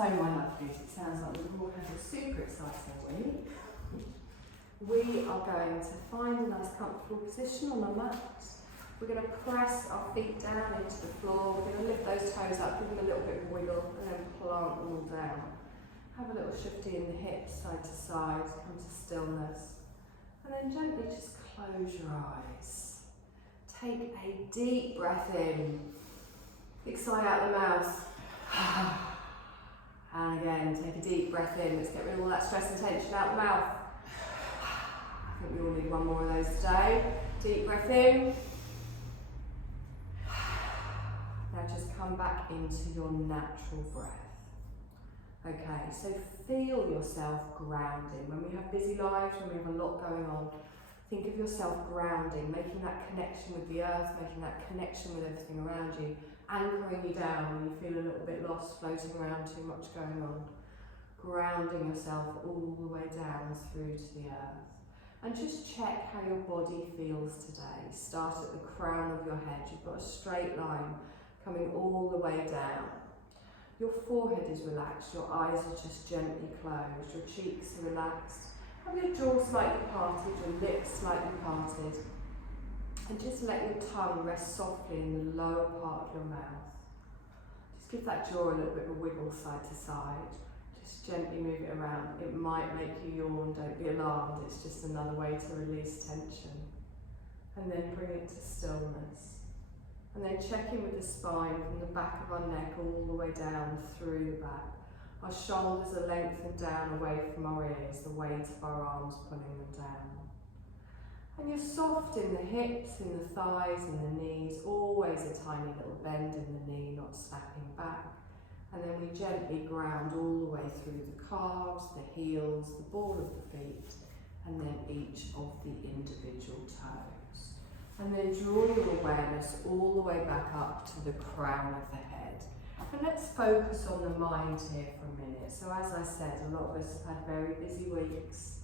So my lovelies, it sounds like we've all had a super exciting week. We are going to find a nice comfortable position on the mat. We're going to press our feet down into the floor. We're going to lift those toes up, give them a little bit of wiggle, and then plant them all down. Have a little shifty in the hips, side to side, come to stillness. And then gently just close your eyes. Take a deep breath in. Big sigh out the mouth. And again, take a deep breath in. Let's get rid of all that stress and tension out the mouth. I think we all need one more of those today. Deep breath in. Now just come back into your natural breath. Okay, so feel yourself grounding. When we have busy lives, when we have a lot going on, think of yourself grounding, making that connection with the earth, making that connection with everything around you, anchoring you down when you feel a little bit lost, floating around, too much going on. Grounding yourself all the way down through to the earth. And just check how your body feels today. Start at the crown of your head. You've got a straight line coming all the way down. Your forehead is relaxed, your eyes are just gently closed, your cheeks are relaxed. Have your jaw slightly parted, your lips slightly parted. And just let your tongue rest softly in the lower part of your mouth. Just give that jaw a little bit of a wiggle side to side. Just gently move it around. It might make you yawn, don't be alarmed, it's just another way to release tension. And then bring it to stillness. And then check in with the spine from the back of our neck all the way down through the back. Our shoulders are lengthened down away from our ears, the weight of our arms pulling them down. And you're soft in the hips, in the thighs, in the knees, always a tiny little bend in the knee, not snapping back. And then we gently ground all the way through the calves, the heels, the ball of the feet, and then each of the individual toes. And then draw your awareness all the way back up to the crown of the head. And let's focus on the mind here for a minute. So as I said, a lot of us have had very busy weeks.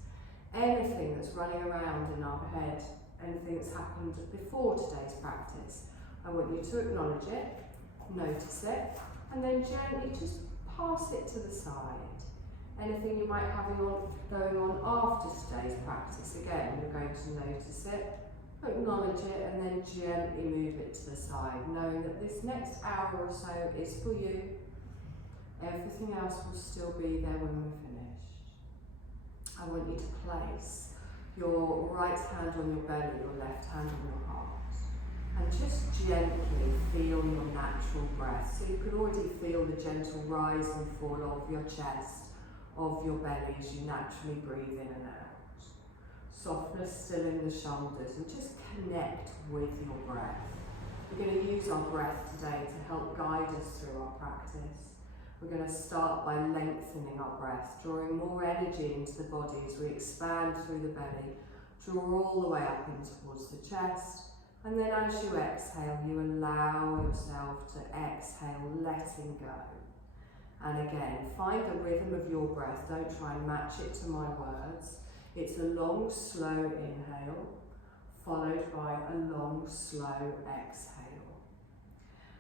Anything that's running around in our head, anything that's happened before today's practice, I want you to acknowledge it, notice it, and then gently just pass it to the side. Anything you might have going on after today's practice, again, you're going to notice it, acknowledge it, and then gently move it to the side, knowing that this next hour or so is for you. Everything else will still be there when we're finished. I want you to place your right hand on your belly, your left hand on your heart, and just gently feel your natural breath. So you can already feel the gentle rise and fall of your chest, of your belly as you naturally breathe in and out. Softness still in the shoulders, and just connect with your breath. We're going to use our breath today to help guide us through our practice. We're going to start by lengthening our breath, drawing more energy into the body as we expand through the belly, draw all the way up in towards the chest, and then as you exhale, you allow yourself to exhale, letting go. And again, find the rhythm of your breath, don't try and match it to my words. It's a long, slow inhale, followed by a long, slow exhale.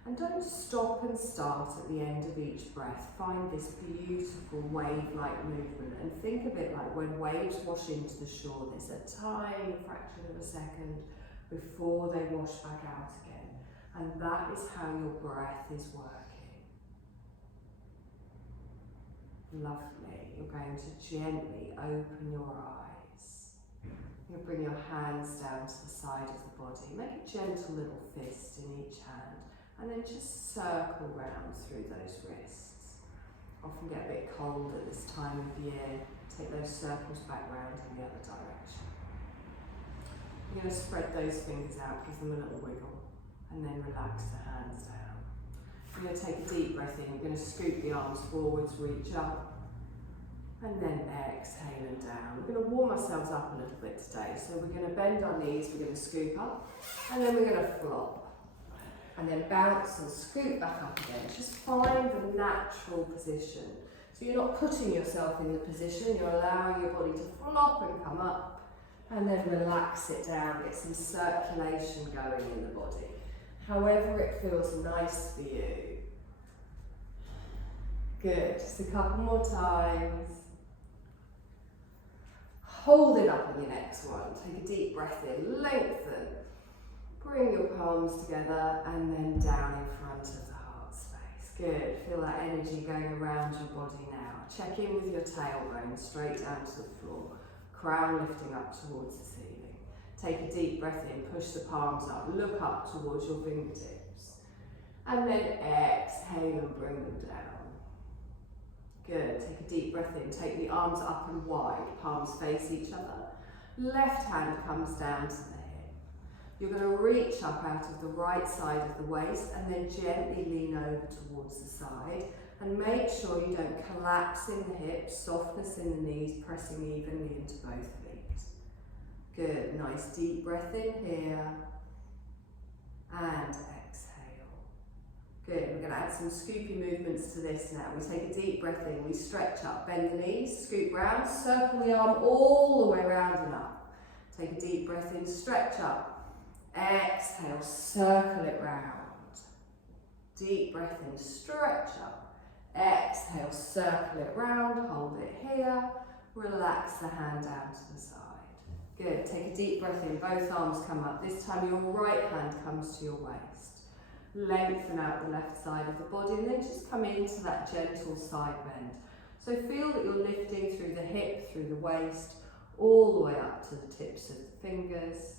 And don't stop and start at the end of each breath. Find this beautiful wave-like movement and think of it like when waves wash into the shore. There's a tiny fraction of a second before they wash back out again. And that is how your breath is working. Lovely. You're going to gently open your eyes. You'll bring your hands down to the side of the body. Make a gentle little fist in each hand. And then just circle round through those wrists. Often get a bit cold at this time of year. Take those circles back round in the other direction. You're going to spread those fingers out, give them a little wiggle, and then relax the hands down. You're going to take a deep breath in. You're going to scoop the arms forwards, reach up, and then exhale and down. We're going to warm ourselves up a little bit today. So we're going to bend our knees, we're going to scoop up, and then we're going to flop. And then bounce and scoot back up again. Just find the natural position. So you're not putting yourself in the position, you're allowing your body to flop and come up, and then relax it down, get some circulation going in the body. However it feels nice for you. Good, just a couple more times. Hold it up in your next one. Take a deep breath in, lengthen. Bring your palms together and then down in front of the heart space. Good, feel that energy going around your body now. Check in with your tailbone straight down to the floor. Crown lifting up towards the ceiling. Take a deep breath in, push the palms up, look up towards your fingertips. And then exhale and bring them down. Good, take a deep breath in, take the arms up and wide, palms face each other. Left hand comes down to the hip. You're going to reach up out of the right side of the waist and then gently lean over towards the side. And make sure you don't collapse in the hips, softness in the knees, pressing evenly into both feet. Good, nice deep breath in here. And exhale. Good, we're going to add some scoopy movements to this now. We take a deep breath in, we stretch up, bend the knees, scoop round, circle the arm all the way around and up. Take a deep breath in, stretch up. Exhale, circle it round. Deep breath in, stretch up. Exhale, circle it round, hold it here. Relax the hand down to the side. Good, take a deep breath in, both arms come up. This time your right hand comes to your waist. Lengthen out the left side of the body and then just come into that gentle side bend. So feel that you're lifting through the hip, through the waist, all the way up to the tips of the fingers,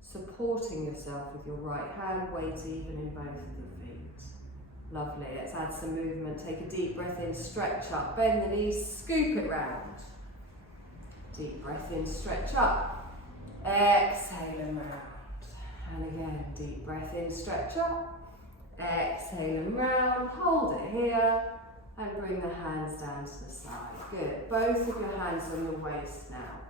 supporting yourself with your right hand, weight even in both of your feet. Lovely, let's add some movement. Take a deep breath in, stretch up, bend the knees, scoop it round. Deep breath in, stretch up. Exhale and round. And again, deep breath in, stretch up. Exhale and round, hold it here. And bring the hands down to the side. Good, both of your hands on your waist now.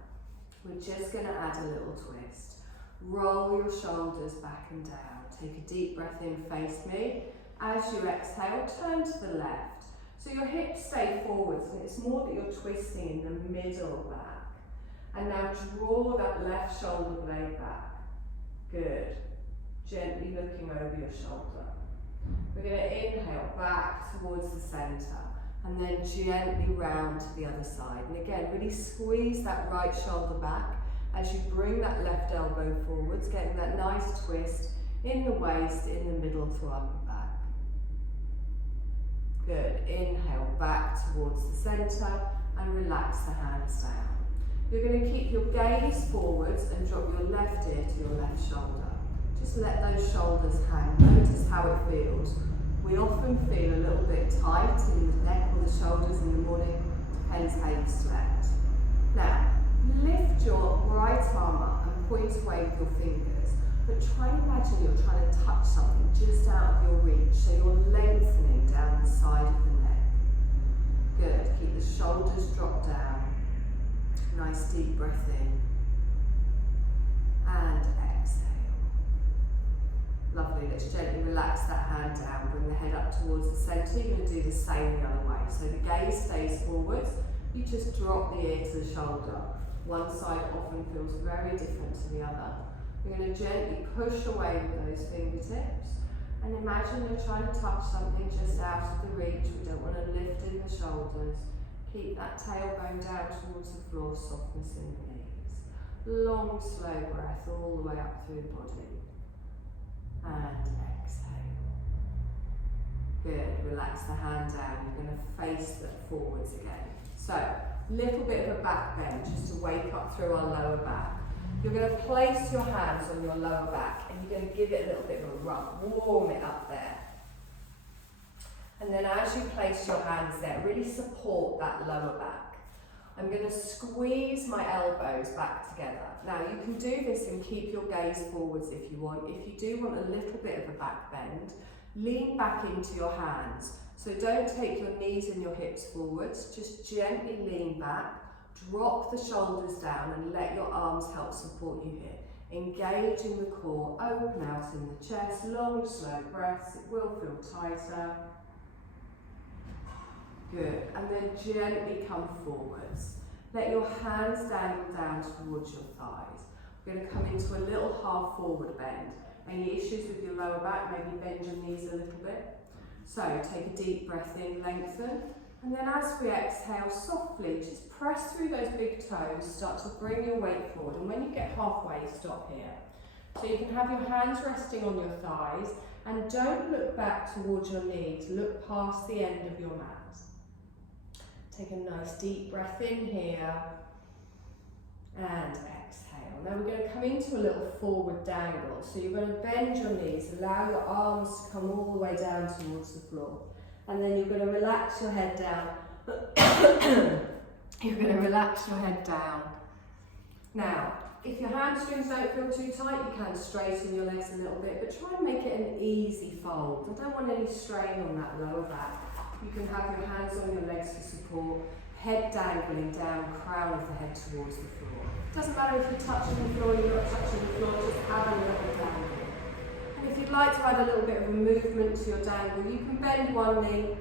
We're just going to add a little twist. Roll your shoulders back and down. Take a deep breath in, face me. As you exhale, turn to the left. So your hips stay forwards and it's more that you're twisting in the middle back. And now draw that left shoulder blade back. Good. Gently looking over your shoulder. We're going to inhale back towards the centre and then gently round to the other side. And again, really squeeze that right shoulder back as you bring that left elbow forwards, getting that nice twist in the waist, in the middle to upper back. Good, inhale back towards the centre and relax the hands down. You're going to keep your gaze forwards and drop your left ear to your left shoulder. Just let those shoulders hang, notice how it feels. We often feel a little bit tight in the neck or the shoulders in the morning, depends how you slept. Now, lift your right arm up and point away with your fingers, but try and imagine you're trying to touch something just out of your reach, so you're lengthening down the side of the neck. Good, keep the shoulders dropped down. Nice deep breath in. And exhale. Lovely, let's gently relax that hand down, bring the head up towards the centre. You're going to do the same the other way. So the gaze stays forwards, you just drop the ear to the shoulder. One side often feels very different to the other. You're going to gently push away with those fingertips and imagine you're trying to touch something just out of the reach. We don't want to lift in the shoulders. Keep that tailbone down towards the floor, softness in the knees. Long, slow breath all the way up through the body. And exhale. Good, relax the hand down. You're going to face that forwards again. So, little bit of a back bend just to wake up through our lower back. You're going to place your hands on your lower back and you're going to give it a little bit of a rub, warm it up there. And then as you place your hands there, really support that lower back. I'm going to squeeze my elbows back together. Now you can do this and keep your gaze forwards if you want. If you do want a little bit of a back bend, lean back into your hands. So don't take your knees and your hips forwards, just gently lean back. Drop the shoulders down and let your arms help support you here. Engage in the core, open out in the chest, long, slow breaths. It will feel tighter. Good, and then gently come forwards. Let your hands dangle down towards your thighs. We're going to come into a little half forward bend. Any issues with your lower back, maybe bend your knees a little bit. So take a deep breath in, lengthen. And then as we exhale, softly just press through those big toes, start to bring your weight forward. And when you get halfway, stop here. So you can have your hands resting on your thighs, and don't look back towards your knees, look past the end of your mat. Take a nice deep breath in here, and exhale. Now we're going to come into a little forward dangle. So you're going to bend your knees, allow your arms to come all the way down towards the floor. And then you're going to relax your head down. You're going to relax your head down. Now, if your hamstrings don't feel too tight, you can straighten your legs a little bit, but try and make it an easy fold. I don't want any strain on that lower back. You can have your hands on your legs for support, head dangling down, crown of the head towards the floor. Doesn't matter if you're touching the floor or you're not touching the floor, just have a little dangle. And if you'd like to add a little bit of a movement to your dangle, you can bend one knee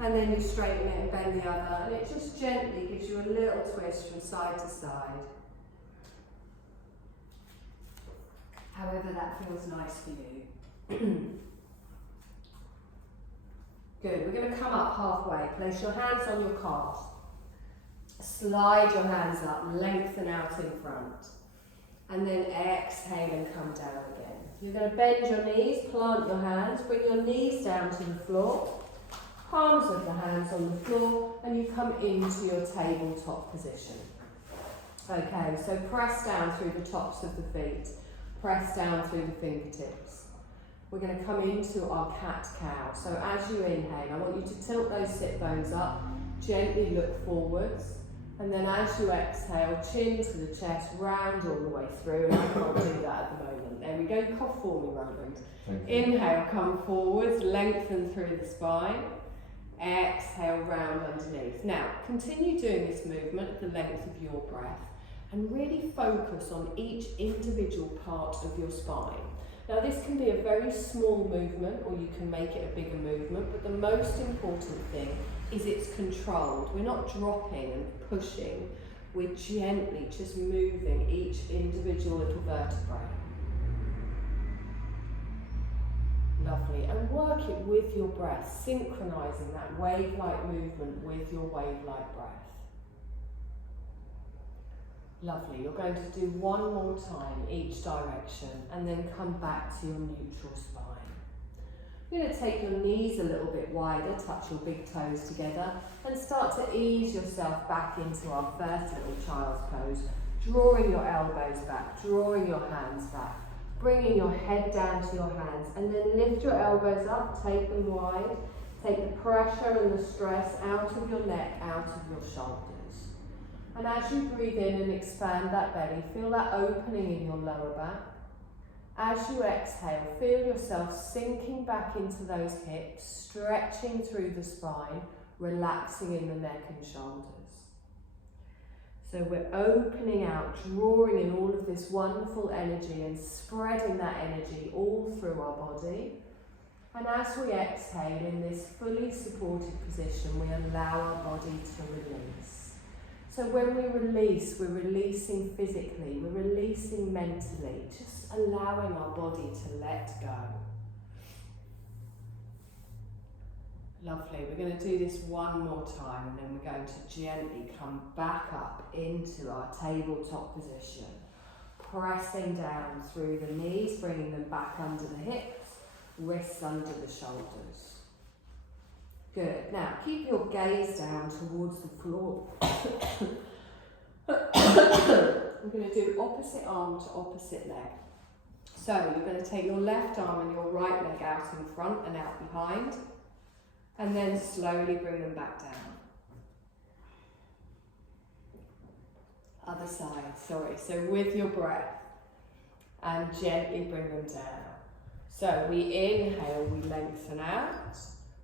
and then you straighten it and bend the other, and it just gently gives you a little twist from side to side. However that feels nice for you. Good, we're going to come up halfway. Place your hands on your calves. Slide your hands up, lengthen out in front. And then exhale and come down again. You're going to bend your knees, plant your hands, bring your knees down to the floor. Palms of the hands on the floor, and you come into your tabletop position. Okay, so press down through the tops of the feet. Press down through the fingertips. We're going to come into our cat-cow. So as you inhale, I want you to tilt those sit bones up, gently look forwards, and then as you exhale, chin to the chest, round all the way through, and I can't do that at the moment. There we go, cough for me, Roland. Inhale, come forwards, lengthen through the spine. Exhale, round underneath. Now, continue doing this movement at the length of your breath, and really focus on each individual part of your spine. Now this can be a very small movement, or you can make it a bigger movement, but the most important thing is it's controlled. We're not dropping and pushing, we're gently just moving each individual little vertebrae. Lovely, and work it with your breath, synchronizing that wave-like movement with your wave-like breath. Lovely, you're going to do one more time each direction and then come back to your neutral spine. You're going to take your knees a little bit wider, touch your big toes together, and start to ease yourself back into our first little child's pose, drawing your elbows back, drawing your hands back, bringing your head down to your hands, and then lift your elbows up, take them wide, take the pressure and the stress out of your neck, out of your shoulders. And as you breathe in and expand that belly, feel that opening in your lower back. As you exhale, feel yourself sinking back into those hips, stretching through the spine, relaxing in the neck and shoulders. So we're opening out, drawing in all of this wonderful energy and spreading that energy all through our body. And as we exhale in this fully supported position, we allow our body to release. So when we release, we're releasing physically, we're releasing mentally, just allowing our body to let go. Lovely, we're going to do this one more time, and then we're going to gently come back up into our tabletop position. Pressing down through the knees, bringing them back under the hips, wrists under the shoulders. Good. Now, keep your gaze down towards the floor. We're going to do opposite arm to opposite leg. So, you're going to take your left arm and your right leg out in front and out behind, and then slowly bring them back down. Other side, sorry. So, with your breath, and gently bring them down. So, we inhale, we lengthen out.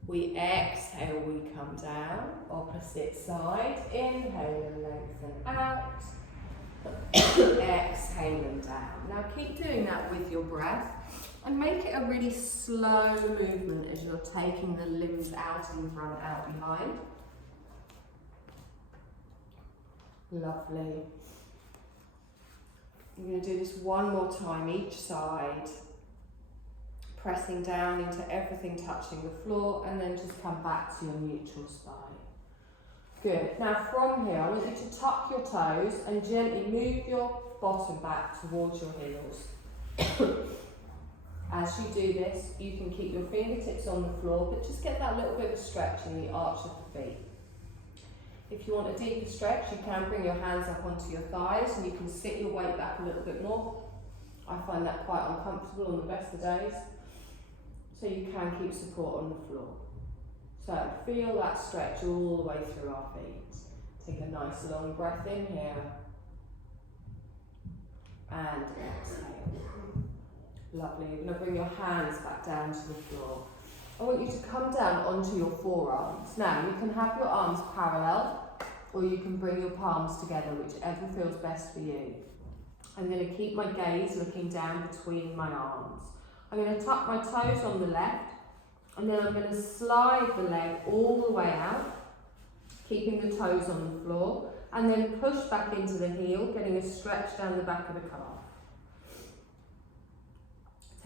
We exhale, we come down, opposite side, inhale and lengthen out, exhale and down. Now keep doing that with your breath, and make it a really slow movement as you're taking the limbs out in front, out behind. Lovely. You're going to do this one more time each side. Pressing down into everything touching the floor, and then just come back to your neutral spine. Good. Now from here, I want you to tuck your toes and gently move your bottom back towards your heels. As you do this, you can keep your fingertips on the floor, but just get that little bit of stretch in the arch of the feet. If you want a deeper stretch, you can bring your hands up onto your thighs and you can sit your weight back a little bit more. I find that quite uncomfortable on the best of days. So you can keep support on the floor. So feel that stretch all the way through our feet. Take a nice long breath in here. And exhale. Lovely. You're going to bring your hands back down to the floor. I want you to come down onto your forearms. Now, you can have your arms parallel, or you can bring your palms together, whichever feels best for you. I'm going to keep my gaze looking down between my arms. I'm going to tuck my toes on the left, and then I'm going to slide the leg all the way out, keeping the toes on the floor, and then push back into the heel, getting a stretch down the back of the calf.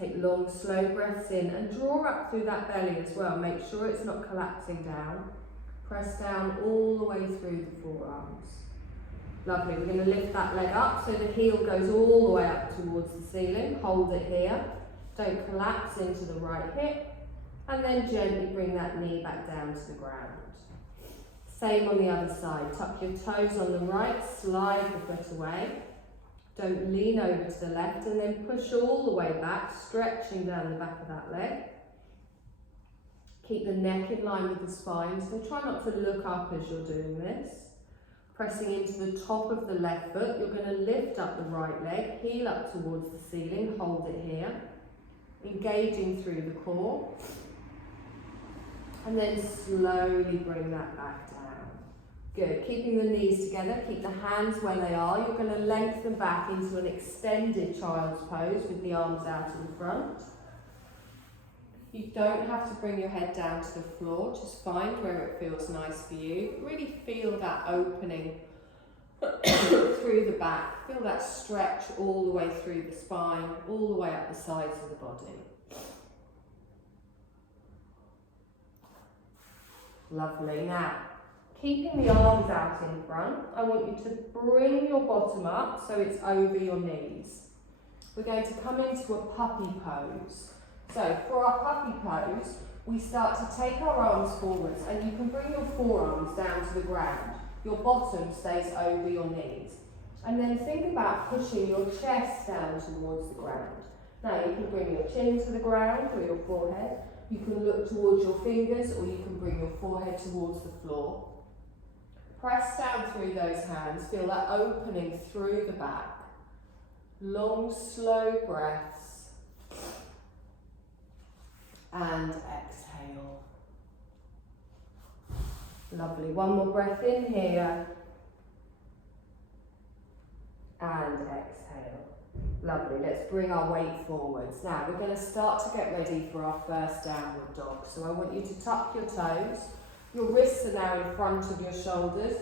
Take long, slow breaths in and draw up through that belly as well. Make sure it's not collapsing down. Press down all the way through the forearms. Lovely. We're going to lift that leg up so the heel goes all the way up towards the ceiling. Hold it here. Don't collapse into the right hip. And then gently bring that knee back down to the ground. Same on the other side. Tuck your toes on the right. Slide the foot away. Don't lean over to the left and then push all the way back, stretching down the back of that leg. Keep the neck in line with the spine, so try not to look up as you're doing this. Pressing into the top of the left foot, you're going to lift up the right leg, heel up towards the ceiling, hold it here. Engaging through the core. And then slowly bring that back down. Good, keeping the knees together, keep the hands where they are. You're going to lengthen back into an extended child's pose with the arms out in front. You don't have to bring your head down to the floor, just find where it feels nice for you. Really feel that opening through the back, feel that stretch all the way through the spine, all the way up the sides of the body. Lovely. Now, keeping the arms out in front, I want you to bring your bottom up so it's over your knees. We're going to come into a puppy pose. So for our puppy pose, we start to take our arms forwards and you can bring your forearms down to the ground. Your bottom stays over your knees. And then think about pushing your chest down towards the ground. Now you can bring your chin to the ground or your forehead. You can look towards your fingers or you can bring your forehead towards the floor. Press down through those hands, feel that opening through the back. Long, slow breaths. And exhale. Lovely. One more breath in here. And exhale. Lovely. Let's bring our weight forwards. Now we're going to start to get ready for our first downward dog. So I want you to tuck your toes. Your wrists are now in front of your shoulders.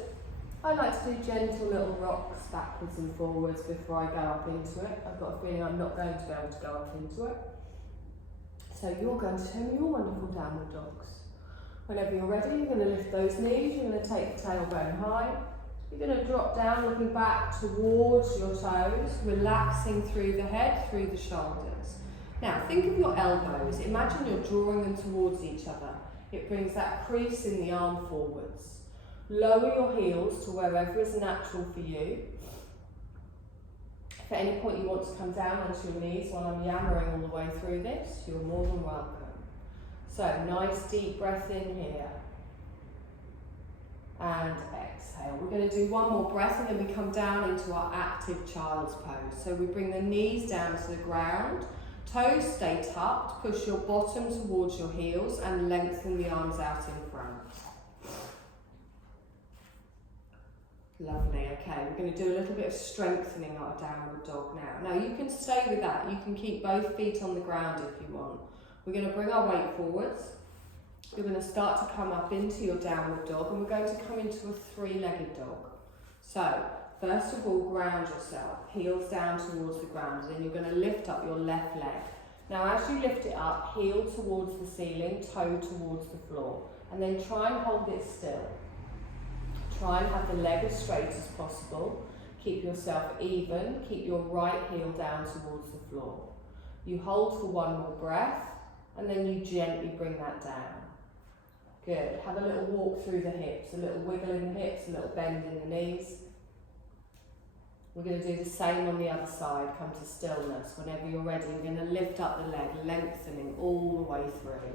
I like to do gentle little rocks backwards and forwards before I go up into it. I've got a feeling I'm not going to be able to go up into it. So you're going to show me your wonderful downward dogs. Whenever you're ready, you're going to lift those knees. You're going to take the tailbone high. You're going to drop down, looking back towards your toes, relaxing through the head, through the shoulders. Now, think of your elbows. Imagine you're drawing them towards each other. It brings that crease in the arm forwards. Lower your heels to wherever is natural for you. If at any point you want to come down onto your knees while I'm yammering all the way through this, you're more than welcome. So, nice deep breath in here. And exhale. We're going to do one more breath and then we come down into our active child's pose. So we bring the knees down to the ground. Toes stay tucked, push your bottom towards your heels and lengthen the arms out in front. Lovely, okay, we're going to do a little bit of strengthening our downward dog now. Now you can stay with that, you can keep both feet on the ground if you want. We're going to bring our weight forwards. You're going to start to come up into your downward dog and we're going to come into a three-legged dog. So, first of all, ground yourself, heels down towards the ground, and then you're going to lift up your left leg. Now as you lift it up, heel towards the ceiling, toe towards the floor, and then try and hold it still. Try and have the leg as straight as possible. Keep yourself even. Keep your right heel down towards the floor. You hold for one more breath and then you gently bring that down. Good. Have a little walk through the hips, a little wiggle in the hips, a little bend in the knees. We're going to do the same on the other side. Come to stillness. Whenever you're ready, we're going to lift up the leg, lengthening all the way through.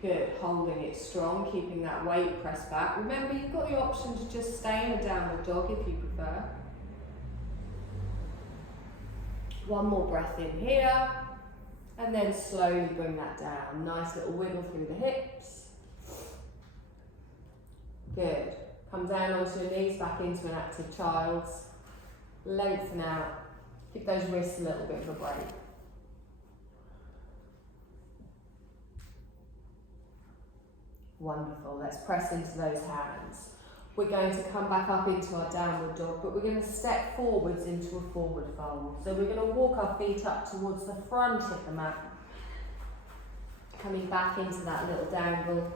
Good. Holding it strong, keeping that weight pressed back. Remember, you've got the option to just stay in a downward dog if you prefer. One more breath in here, and then slowly bring that down. Nice little wiggle through the hips. Good. Come down onto your knees, back into an active child's. Lengthen out. Give those wrists a little bit of a break. Wonderful. Let's press into those hands. We're going to come back up into our downward dog, but we're going to step forwards into a forward fold. So we're going to walk our feet up towards the front of the mat, coming back into that little dangle,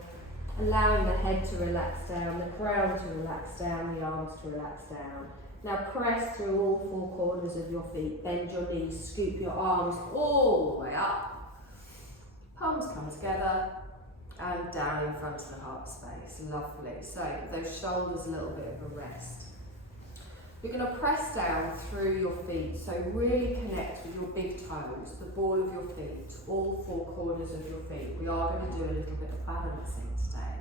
allowing the head to relax down, the crown to relax down, the arms to relax down. Now press through all four corners of your feet, bend your knees, scoop your arms all the way up. Palms come together. And down in front of the heart space. Lovely. So give those shoulders a little bit of a rest. We're going to press down through your feet. So really connect with your big toes, the ball of your feet, all four corners of your feet. We are going to do a little bit of balancing today.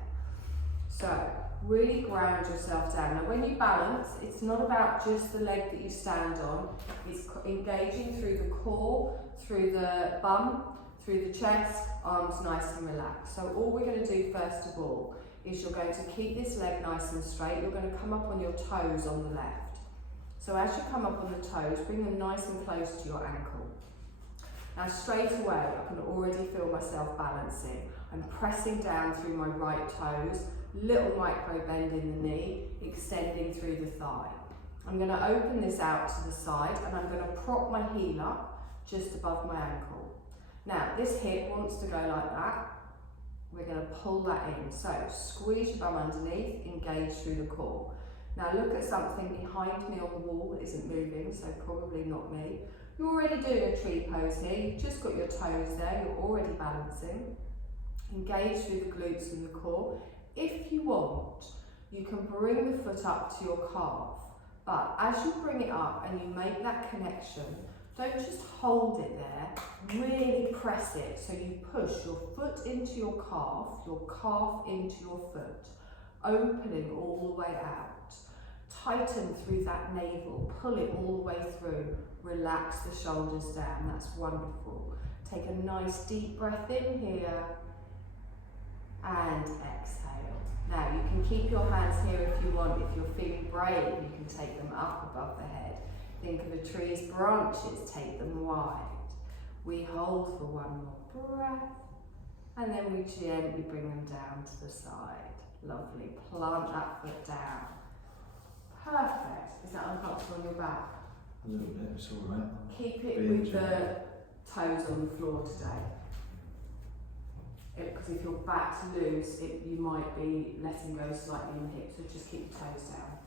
So really ground yourself down. Now when you balance, it's not about just the leg that you stand on. It's engaging through the core, through the bum, through the chest, arms nice and relaxed. So all we're going to do first of all is you're going to keep this leg nice and straight. You're going to come up on your toes on the left. So as you come up on the toes, bring them nice and close to your ankle. Now straight away, I can already feel myself balancing. I'm pressing down through my right toes, little micro bend in the knee, extending through the thigh. I'm going to open this out to the side and I'm going to prop my heel up just above my ankle. Now, this hip wants to go like that. We're going to pull that in. So, squeeze your bum underneath, engage through the core. Now, look at something behind me on the wall that isn't moving, so probably not me. You're already doing a tree pose here. You've just got your toes there. You're already balancing. Engage through the glutes and the core. If you want, you can bring the foot up to your calf. But as you bring it up and you make that connection, don't just hold it there, really press it. So you push your foot into your calf into your foot, opening all the way out. Tighten through that navel, pull it all the way through, relax the shoulders down, that's wonderful. Take a nice deep breath in here, and exhale. Now you can keep your hands here if you want. If you're feeling brave, you can take them up above the head. Think of a tree's branches, take them wide. We hold for one more breath, and then we gently bring them down to the side. Lovely, plant that foot down. Perfect. Is that uncomfortable on your back? A little bit, it's all right. Keep it with the toes on the floor today. Because if your back's loose, you might be letting go slightly in the hips, so just keep your toes down.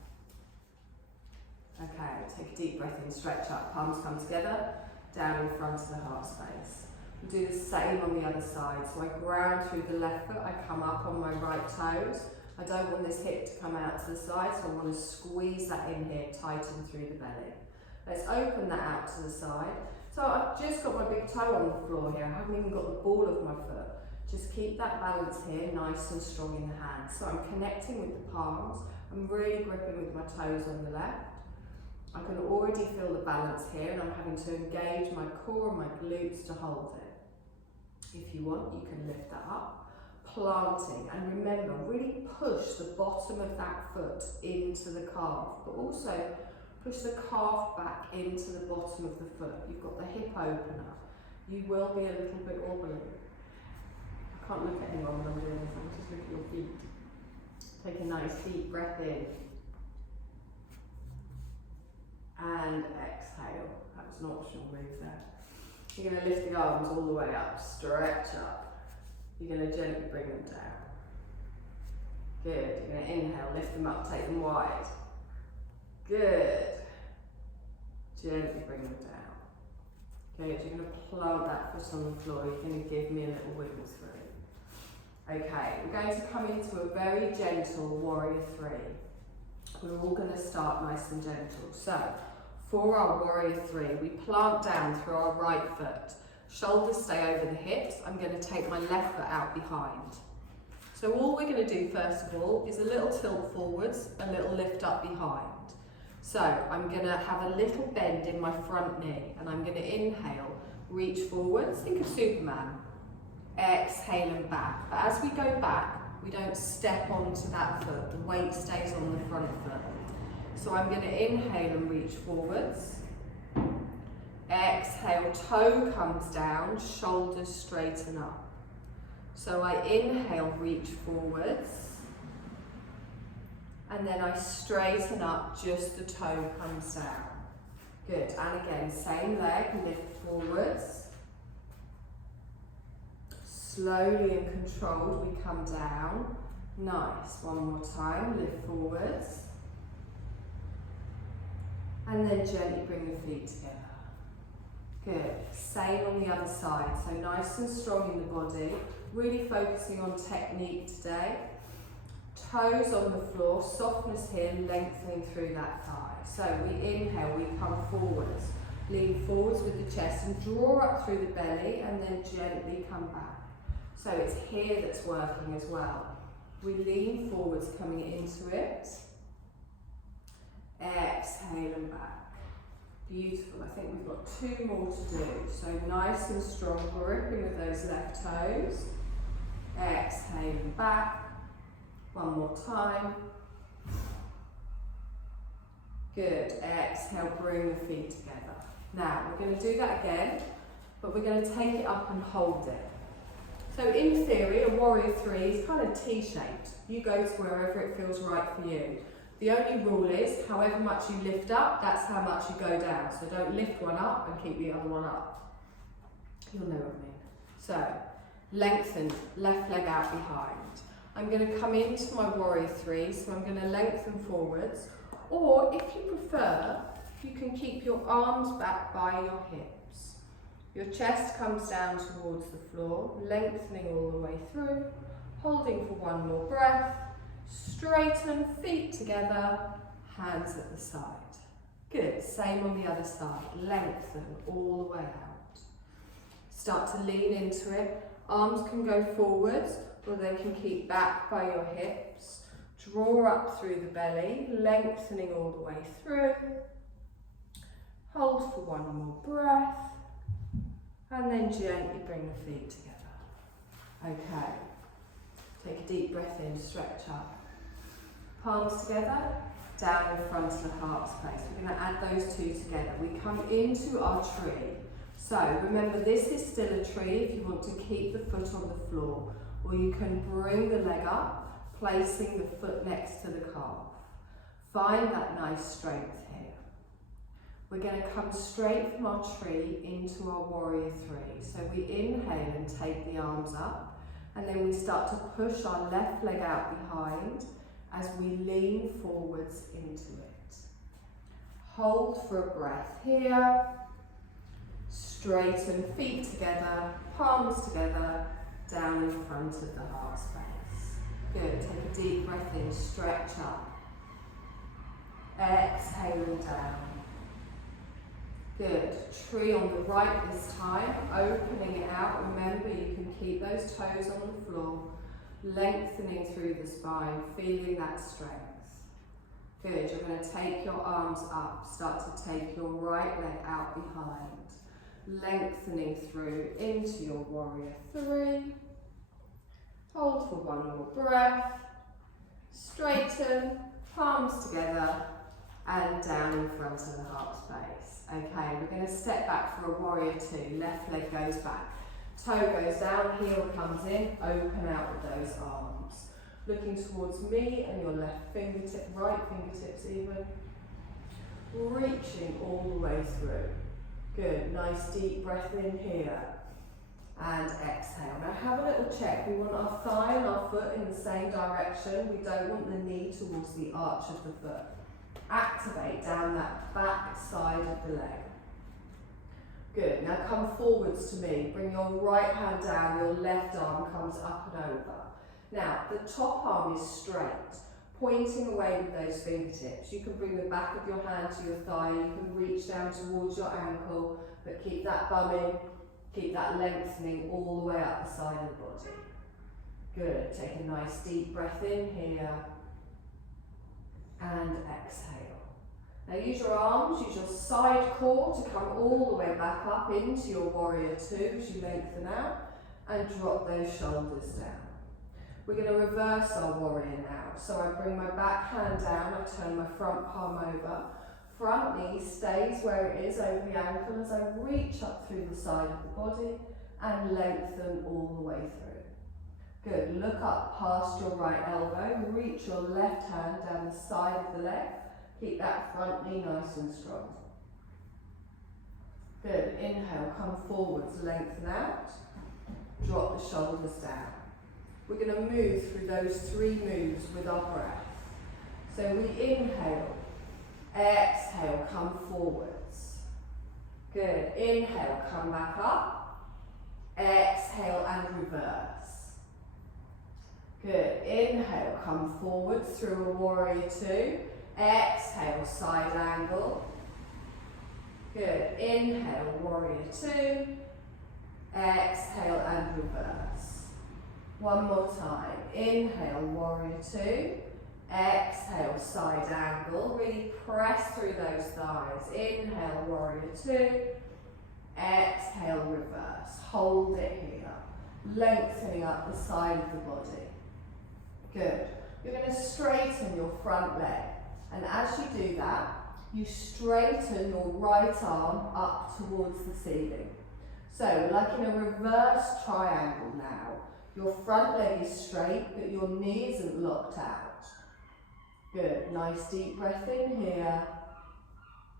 Okay, take a deep breath in, stretch up, palms come together, down in front of the heart space. We do the same on the other side. So I ground through the left foot, I come up on my right toes. I don't want this hip to come out to the side, so I want to squeeze that in here, tighten through the belly. Let's open that out to the side. So I've just got my big toe on the floor here, I haven't even got the ball of my foot. Just keep that balance here, nice and strong in the hands. So I'm connecting with the palms, I'm really gripping with my toes on the left. I can already feel the balance here and I'm having to engage my core and my glutes to hold it. If you want, you can lift that up, planting, and remember, really push the bottom of that foot into the calf, but also push the calf back into the bottom of the foot. You've got the hip opener. You will be a little bit wobbly. I can't look at anyone when I'm doing this, I'm just looking at your feet. Take a nice deep breath in. And exhale. That was an optional move there. You're going to lift the arms all the way up, stretch up. You're going to gently bring them down. Good. You're going to inhale, lift them up, take them wide. Good. Gently bring them down. Good. You're going to plant that foot on the floor. You're going to give me a little wiggle through. Okay, we're going to come into a very gentle warrior three. We're all going to start nice and gentle. So, for our warrior three, we plant down through our right foot. Shoulders stay over the hips. I'm going to take my left foot out behind. So all we're going to do first of all is a little tilt forwards, a little lift up behind. So I'm going to have a little bend in my front knee and I'm going to inhale, reach forwards, think of Superman. Exhale and back. But as we go back, we don't step onto that foot. The weight stays on the front foot. So I'm going to inhale and reach forwards. Exhale, toe comes down, shoulders straighten up. So I inhale, reach forwards, and then I straighten up, just the toe comes down. Good, and again, same leg, lift forwards. Slowly and controlled, we come down. Nice, one more time, lift forwards. And then gently bring the feet together. Good, same on the other side, so nice and strong in the body. Really focusing on technique today. Toes on the floor, softness here, lengthening through that thigh. So we inhale, we come forwards. Lean forwards with the chest and draw up through the belly and then gently come back. So it's here that's working as well. We lean forwards, coming into it. Exhale and back. Beautiful. I think we've got two more to do. So nice and strong, gripping with those left toes. Exhaling back. One more time. Good. Exhale, bring the feet together. Now, we're going to do that again, but we're going to take it up and hold it. So in theory, a warrior three is kind of T-shaped. You go to wherever it feels right for you. The only rule is, however much you lift up, that's how much you go down. So don't lift one up and keep the other one up. You'll know what I mean. So, lengthen, left leg out behind. I'm going to come into my warrior three, so I'm going to lengthen forwards. Or, if you prefer, you can keep your arms back by your hips. Your chest comes down towards the floor, lengthening all the way through, holding for one more breath. Straighten, feet together, hands at the side. Good, same on the other side. Lengthen all the way out. Start to lean into it. Arms can go forwards or they can keep back by your hips. Draw up through the belly, lengthening all the way through. Hold for one more breath. And then gently bring the feet together. Okay. Take a deep breath in, stretch up. Palms together, down in front of the heart space. We're going to add those two together. We come into our tree. So remember, this is still a tree if you want to keep the foot on the floor, or you can bring the leg up, placing the foot next to the calf. Find that nice strength here. We're going to come straight from our tree into our warrior three. So we inhale and take the arms up, and then we start to push our left leg out behind as we lean forwards into it. Hold for a breath here. Straighten feet together, palms together, down in front of the heart space. Good, take a deep breath in, stretch up. Exhaling down. Good, tree on the right this time, opening it out. Remember, you can keep those toes on the floor, lengthening through the spine, feeling that strength. Good, you're going to take your arms up, start to take your right leg out behind, lengthening through into your warrior three. Hold for one more breath, straighten, palms together, and down in front of the heart space. Okay, we're going to step back for a warrior two, left leg goes back. Toe goes down, heel comes in, open out with those arms. Looking towards me and your left fingertip, right fingertips even. Reaching all the way through. Good, nice deep breath in here. and exhale. Now have a little check. We want our thigh and our foot in the same direction. We don't want the knee towards the arch of the foot. Activate down that back side of the leg. Good. Now come forwards to me. Bring your right hand down, your left arm comes up and over. Now the top arm is straight, pointing away with those fingertips. You can bring the back of your hand to your thigh, you can reach down towards your ankle, but keep that bum in, keep that lengthening all the way up the side of the body. Good. Take a nice deep breath in here and exhale. Now use your arms, use your side core to come all the way back up into your warrior two as you lengthen out and drop those shoulders down. We're going to reverse our warrior now. So I bring my back hand down, I turn my front palm over. Front knee stays where it is over the ankle as I reach up through the side of the body and lengthen all the way through. Good. Look up past your right elbow, reach your left hand down the side of the leg. Keep that front knee nice and strong. Good. Inhale, come forwards, lengthen out. Drop the shoulders down. We're going to move through those three moves with our breath. So we inhale, exhale, come forwards. Good. Inhale, come back up. Exhale and reverse. Good. Inhale, come forwards through a warrior two. Exhale, side angle. Good. Inhale, warrior two. Exhale and reverse. One more time. Inhale, warrior two. Exhale, side angle. Really press through those thighs. Inhale, warrior two. Exhale, reverse. Hold it here. Lengthening up the side of the body. Good. You're going to straighten your front leg. And as you do that, you straighten your right arm up towards the ceiling. So, like in a reverse triangle now, your front leg is straight, but your knee isn't locked out. Good. Nice deep breath in here.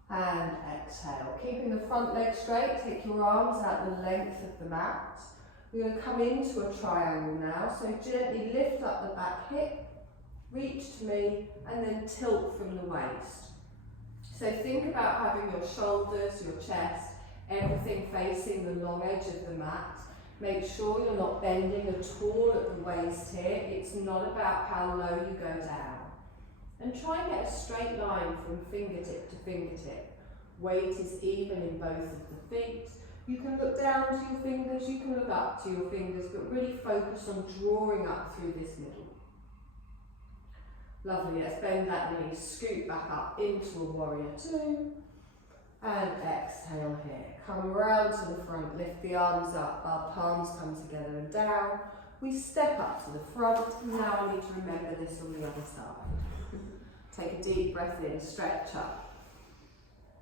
And exhale. Keeping the front leg straight, take your arms out the length of the mat. We're going to come into a triangle now, so gently lift up the back hip. Reach to me and then tilt from the waist. So think about having your shoulders, your chest, everything facing the long edge of the mat. Make sure you're not bending at all at the waist here. It's not about how low you go down. And try and get a straight line from fingertip to fingertip. Weight is even in both of the feet. You can look down to your fingers, you can look up to your fingers, but really focus on drawing up through this middle. Lovely, let's bend that knee, scoot back up into a warrior two, and exhale here. Come around to the front, lift the arms up, our palms come together and down. We step up to the front, now I need to remember this on the other side. Take a deep breath in, stretch up.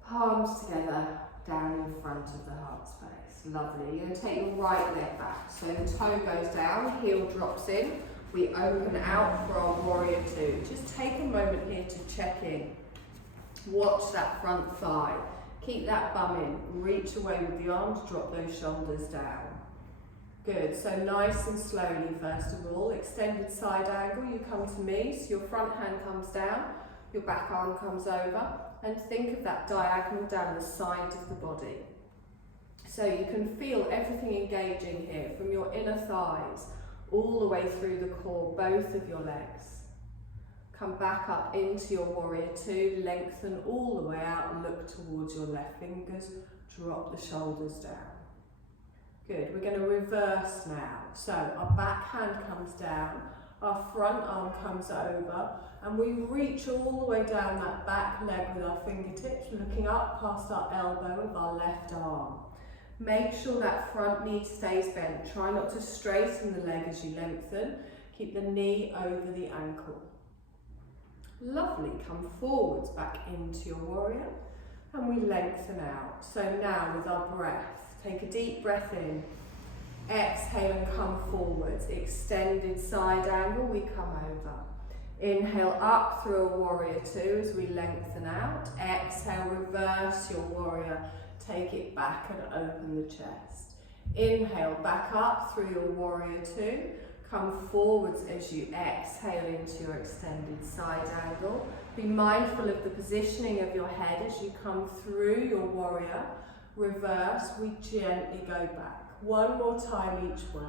Palms together, down in front of the heart space. Lovely, you're going to take your right leg back, so the toe goes down, heel drops in. We open out for our warrior two. Just take a moment here to check in. Watch that front thigh. Keep that bum in. Reach away with the arms, drop those shoulders down. Good, so nice and slowly first of all. Extended side angle, you come to me, so your front hand comes down, your back arm comes over, and think of that diagonal down the side of the body. So you can feel everything engaging here from your inner thighs, all the way through the core, both of your legs. Come back up into your warrior two, lengthen all the way out and look towards your left fingers, drop the shoulders down. Good, we're going to reverse now. So our back hand comes down, our front arm comes over, and we reach all the way down that back leg with our fingertips, looking up past our elbow of our left arm. Make sure that front knee stays bent. Try not to straighten the leg as you lengthen. Keep the knee over the ankle. Lovely. Come forwards back into your warrior and we lengthen out. So now with our breath, take a deep breath in. Exhale and come forwards. Extended side angle, we come over. Inhale up through a warrior two as we lengthen out. Exhale, reverse your warrior. Take it back and open the chest. Inhale, back up through your warrior two. Come forwards as you exhale into your extended side angle. Be mindful of the positioning of your head as you come through your warrior. Reverse, we gently go back. One more time each way.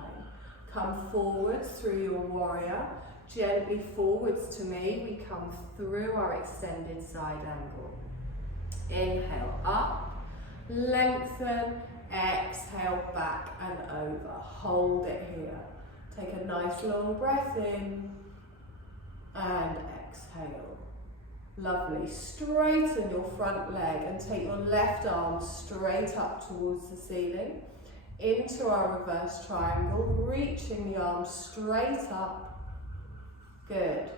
Come forwards through your warrior. Gently forwards to me. We come through our extended side angle. Inhale, up. Lengthen. Exhale, back and over. Hold it here. Take a nice long breath in and exhale. Lovely. Straighten your front leg and take your left arm straight up towards the ceiling. Into our reverse triangle, reaching the arms straight up. Good.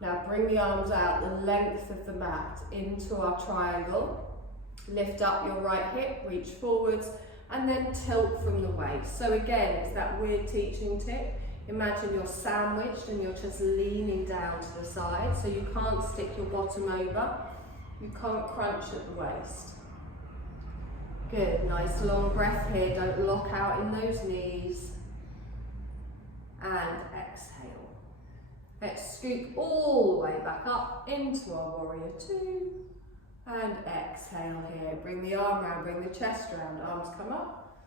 Now bring the arms out the length of the mat into our triangle. Lift up your right hip, reach forwards, and then tilt from the waist. So again, it's that weird teaching tip. Imagine you're sandwiched and you're just leaning down to the side, so you can't stick your bottom over. You can't crunch at the waist. Good, nice long breath here. Don't lock out in those knees. And exhale. Let's scoop all the way back up into our warrior two. And exhale here. Bring the arm round, bring the chest round. Arms come up.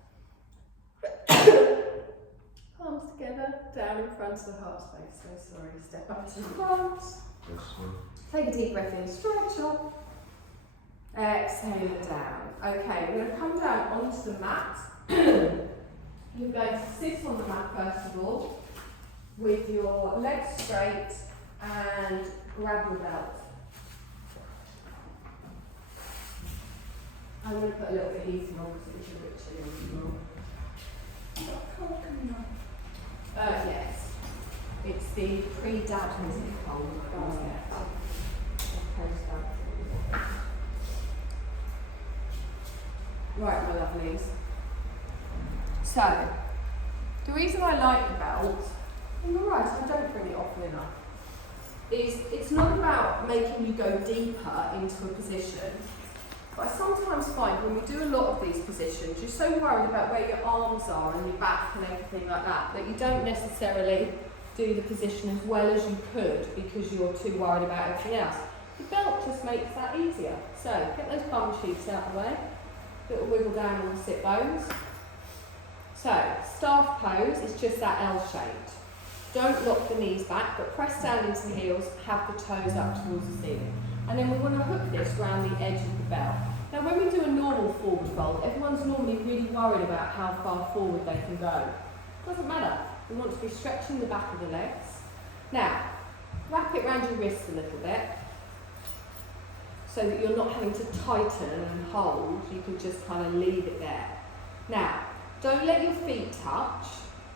Palms together, down in front of the heart space. So sorry, step up to the front. Take a deep breath in, stretch up. Exhale it down. Okay, we're going to come down onto the mat. You're going to sit on the mat first of all, with your legs straight and grab your belt. I'm going to put a little bit of heating on because it's a bit chilly as well. Yes. It's the pre-dab music cold. Oh, yeah. Right, my lovelies. So, the reason I like the belt, and you're right, I don't bring it often enough, is it's not about making you go deeper into a position. But I sometimes find when we do a lot of these positions, you're so worried about where your arms are and your back and everything like that, that you don't necessarily do the position as well as you could because you're too worried about everything else. The belt just makes that easier. So get those bum cheeks out of the way, little wiggle down on the sit bones. So staff pose is just that L shaped. Don't lock the knees back, but press down into the heels, have the toes up towards the ceiling. And then we want to hook this around the edge of the belt. Now when we do a normal forward fold, everyone's normally really worried about how far forward they can go. Doesn't matter. We want to be stretching the back of the legs. Now, wrap it around your wrists a little bit so that you're not having to tighten and hold. You can just kind of leave it there. Now, don't let your feet touch,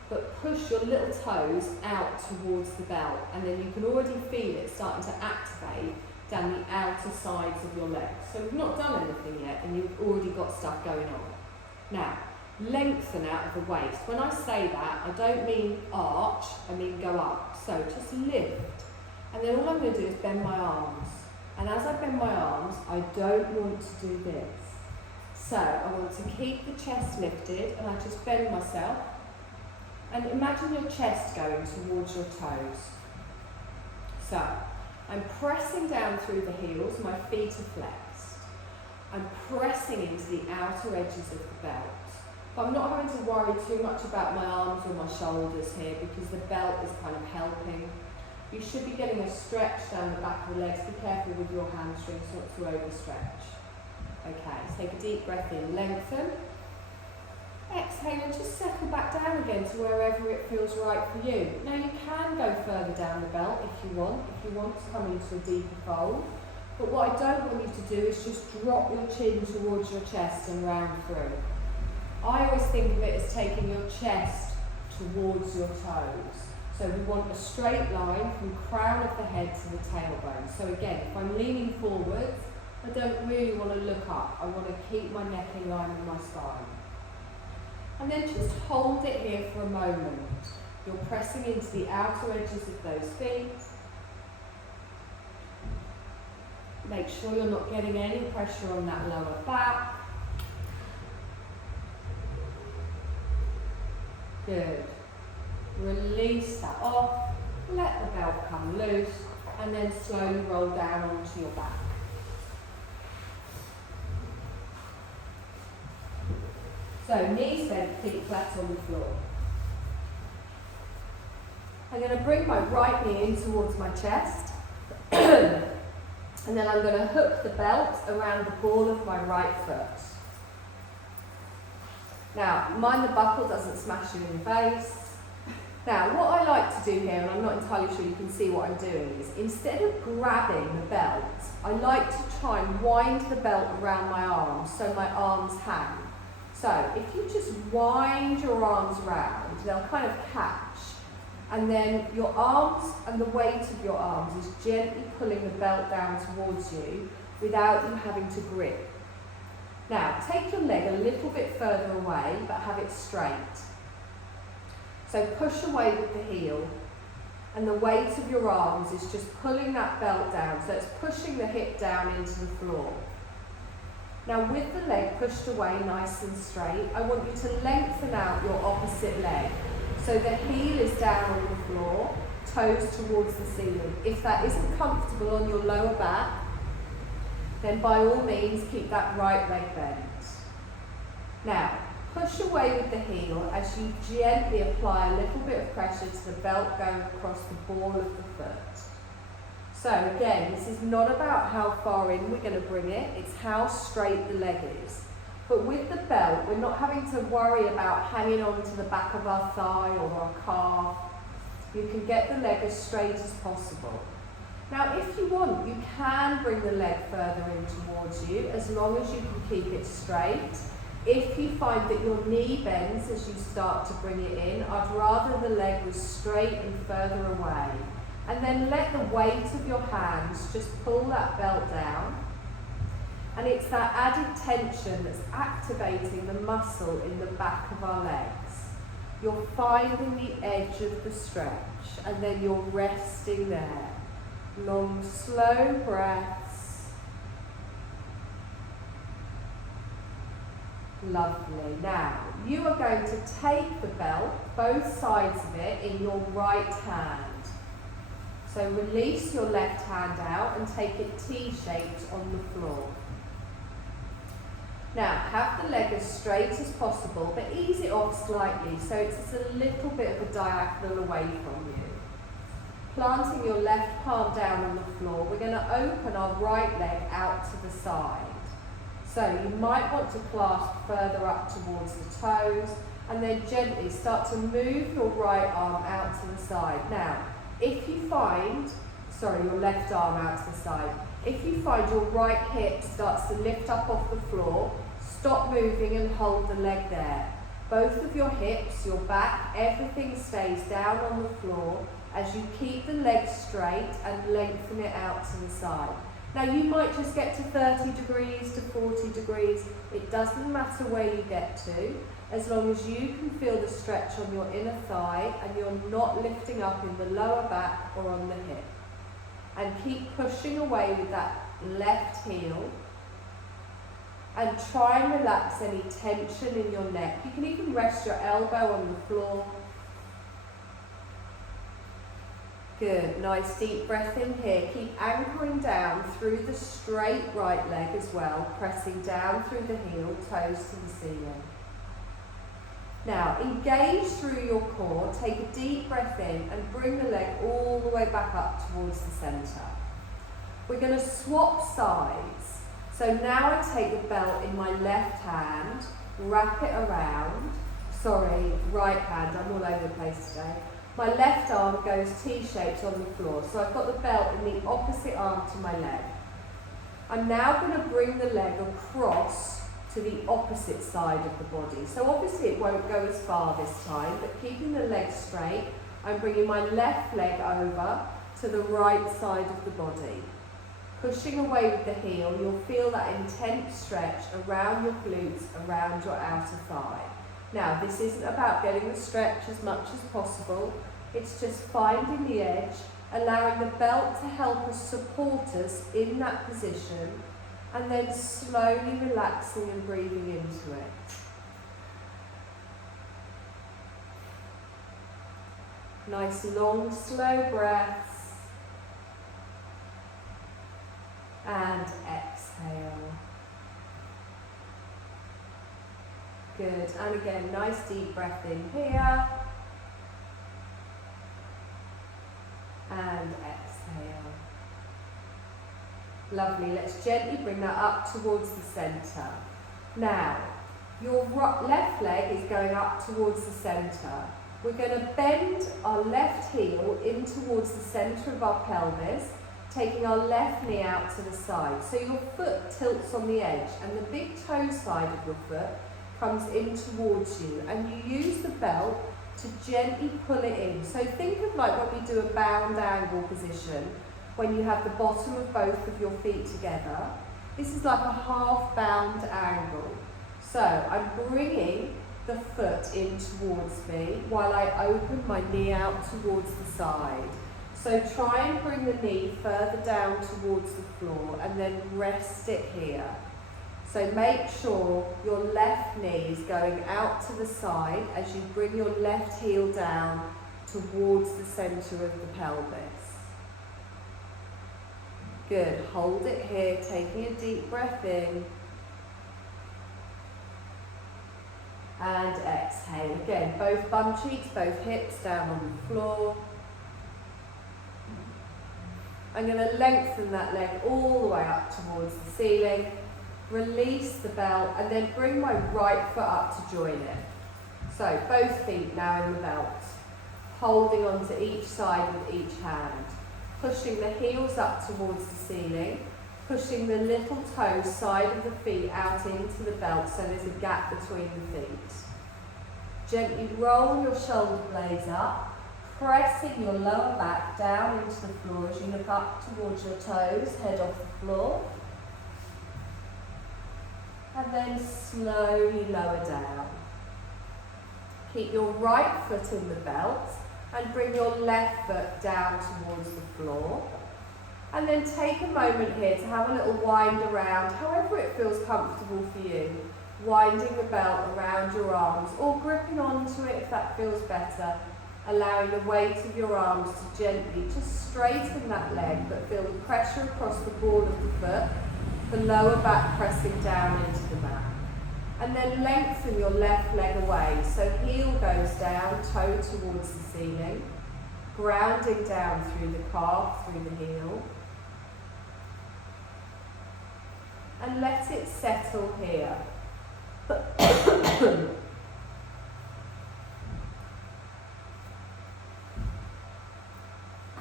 but push your little toes out towards the belt, and then you can already feel it starting to activate down the outer sides of your legs. So we've not done anything yet and you've already got stuff going on. Now, lengthen out of the waist. When I say that, I don't mean arch, I mean go up. So just lift. And then all I'm going to do is bend my arms. And as I bend my arms, I don't want to do this. So I want to keep the chest lifted and I just bend myself. And imagine your chest going towards your toes. So, I'm pressing down through the heels, my feet are flexed. I'm pressing into the outer edges of the belt. But I'm not having to worry too much about my arms or my shoulders here because the belt is kind of helping. You should be getting a stretch down the back of the legs. Be careful with your hamstrings not to overstretch. Okay, take a deep breath in, lengthen. Exhale and just settle back down again to wherever it feels right for you. Now you can go further down the belt if you want to come into a deeper fold. But what I don't want you to do is just drop your chin towards your chest and round through. I always think of it as taking your chest towards your toes. So we want a straight line from crown of the head to the tailbone. So again, if I'm leaning forwards, I don't really want to look up. I want to keep my neck in line with my spine. And then just hold it here for a moment. You're pressing into the outer edges of those feet. Make sure you're not getting any pressure on that lower back. Good. Release that off, let the belt come loose, and then slowly roll down onto your back. So knees bent, feet flat on the floor. I'm going to bring my right knee in towards my chest, and then I'm going to hook the belt around the ball of my right foot. Now, mind the buckle doesn't smash you in the face. Now, what I like to do here, and I'm not entirely sure you can see what I'm doing, is instead of grabbing the belt, I like to try and wind the belt around my arms so my arms hang. So, if you just wind your arms round, they'll kind of catch, and then your arms and the weight of your arms is gently pulling the belt down towards you without you having to grip. Now, take your leg a little bit further away, but have it straight. So push away with the heel, and the weight of your arms is just pulling that belt down, so it's pushing the hip down into the floor. Now with the leg pushed away nice and straight, I want you to lengthen out your opposite leg. So the heel is down on the floor, toes towards the ceiling. If that isn't comfortable on your lower back, then by all means keep that right leg bent. Now, push away with the heel as you gently apply a little bit of pressure to the belt going across the ball of the foot. So again, this is not about how far in we're going to bring it, it's how straight the leg is. But with the belt, we're not having to worry about hanging on to the back of our thigh or our calf. You can get the leg as straight as possible. Now, if you want, you can bring the leg further in towards you, as long as you can keep it straight. If you find that your knee bends as you start to bring it in, I'd rather the leg was straight and further away. And then let the weight of your hands just pull that belt down. And it's that added tension that's activating the muscle in the back of our legs. You're finding the edge of the stretch, and then you're resting there. Long, slow breaths. Lovely. Now, you are going to take the belt, both sides of it, in your right hand. So release your left hand out and take it T-shaped on the floor. Now, have the leg as straight as possible, but ease it off slightly so it's a little bit of a diagonal away from you. Planting your left palm down on the floor, we're going to open our right leg out to the side. So you might want to clasp further up towards the toes, and then gently start to move your right arm out to the side. Now, if you find, your left arm out to the side. If you find your right hip starts to lift up off the floor, stop moving and hold the leg there. Both of your hips, your back, everything stays down on the floor as you keep the leg straight and lengthen it out to the side. Now you might just get to 30 degrees to 40 degrees. It doesn't matter where you get to, as long as you can feel the stretch on your inner thigh and you're not lifting up in the lower back or on the hip. And keep pushing away with that left heel. And try and relax any tension in your neck. You can even rest your elbow on the floor. Good, nice deep breath in here. Keep anchoring down through the straight right leg as well, pressing down through the heel, toes to the ceiling. Now, engage through your core, take a deep breath in and bring the leg all the way back up towards the centre. We're going to swap sides. So now I take the belt in my left hand, wrap it around, right hand, I'm all over the place today. My left arm goes T-shaped on the floor, so I've got the belt in the opposite arm to my leg. I'm now going to bring the leg across to the opposite side of the body. So obviously it won't go as far this time, but keeping the leg straight, I'm bringing my left leg over to the right side of the body. Pushing away with the heel, you'll feel that intense stretch around your glutes, around your outer thigh. Now, this isn't about getting the stretch as much as possible. It's just finding the edge, allowing the belt to help us support us in that position, and then slowly relaxing and breathing into it. Nice long slow breaths. And exhale. Good, and again, nice deep breath in here. And exhale. Lovely, let's gently bring that up towards the centre. Now, your left leg is going up towards the centre. We're going to bend our left heel in towards the centre of our pelvis, taking our left knee out to the side. So your foot tilts on the edge and the big toe side of your foot comes in towards you, and you use the belt to gently pull it in. So think of like when we do a bound angle position, when you have the bottom of both of your feet together. This is like a half bound angle. So I'm bringing the foot in towards me while I open my knee out towards the side. So try and bring the knee further down towards the floor and then rest it here. So make sure your left knee is going out to the side as you bring your left heel down towards the centre of the pelvis. Good, hold it here, taking a deep breath in. And exhale. Again, both bum cheeks, both hips down on the floor. I'm going to lengthen that leg all the way up towards the ceiling. Release the belt and then bring my right foot up to join it. So both feet now in the belt. Holding onto each side with each hand. Pushing the heels up towards the ceiling. Pushing the little toe side of the feet out into the belt so there's a gap between the feet. Gently roll your shoulder blades up. Pressing your lower back down into the floor as you look up towards your toes, head off the floor. And then slowly lower down. Keep your right foot in the belt and bring your left foot down towards the floor. And then take a moment here to have a little wind around, however it feels comfortable for you. Winding the belt around your arms or gripping onto it if that feels better. Allowing the weight of your arms to gently just straighten that leg but feel the pressure across the ball of the foot, the lower back pressing down into the mat. And then lengthen your left leg away, so heel goes down, toe towards the ceiling, grounding down through the calf, through the heel. And let it settle here.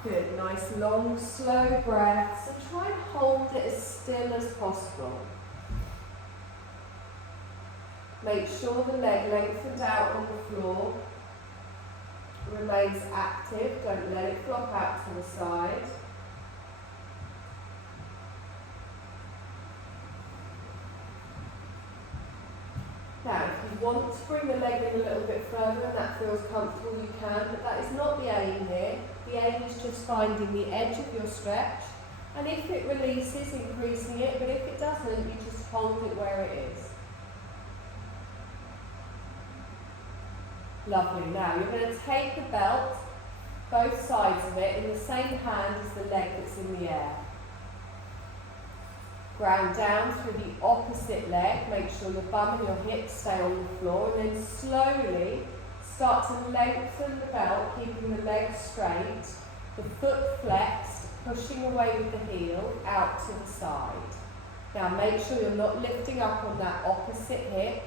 Good, nice long slow breaths, and try and hold it as still as possible. Make sure the leg lengthened out on the floor remains active, don't let it flop out to the side. Now, if you want to bring the leg in a little bit further and that feels comfortable, you can, but that is not the aim here. The aim is just finding the edge of your stretch, and if it releases, increasing it, but if it doesn't, you just hold it where it is. Lovely. Now, you're going to take the belt, both sides of it, in the same hand as the leg that's in the air. Ground down through the opposite leg, make sure your bum and your hips stay on the floor, and then slowly start to lengthen the belt, keeping the leg straight, the foot flexed, pushing away with the heel out to the side. Now make sure you're not lifting up on that opposite hip.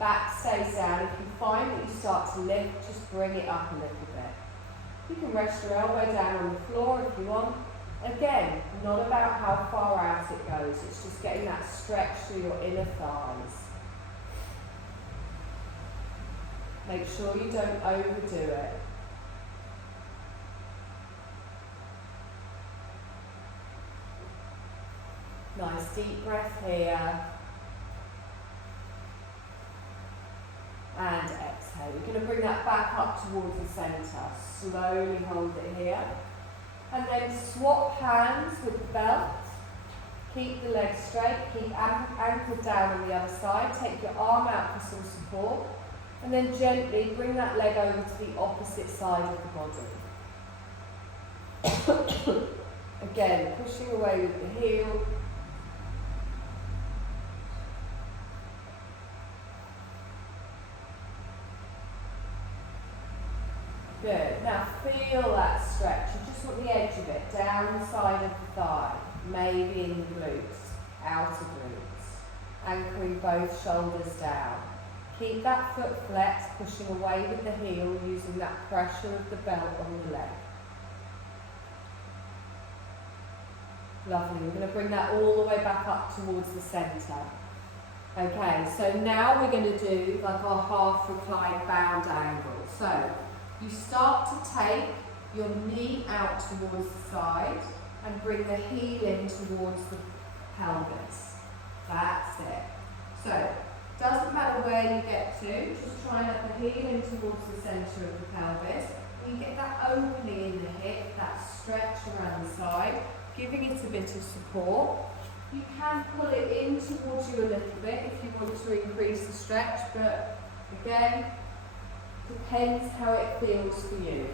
Back stays down. If you find that you start to lift, just bring it up a little bit. You can rest your elbow down on the floor if you want. Again, not about how far out it goes, it's just getting that stretch through your inner thighs. Make sure you don't overdo it. Nice deep breath here. And exhale. We're going to bring that back up towards the centre. Slowly hold it here. And then swap hands with the belt. Keep the legs straight, keep anchored down on the other side. Take your arm out for some support. And then gently bring that leg over to the opposite side of the body. Again, pushing away with the heel. Good. Now feel that stretch. You just want the edge of it down the side of the thigh, maybe in the glutes, outer glutes. Anchoring both shoulders down. Keep that foot flexed, pushing away with the heel, using that pressure of the belt on the leg. Lovely. We're going to bring that all the way back up towards the centre. Okay, so now we're going to do like our half reclined bound angle. So you start to take your knee out towards the side and bring the heel in towards the pelvis. That's it. So, doesn't matter where you get to, just try and let the heel in towards the centre of the pelvis. You get that opening in the hip, that stretch around the side, giving it a bit of support. You can pull it in towards you a little bit if you want to increase the stretch, but again, depends how it feels for you.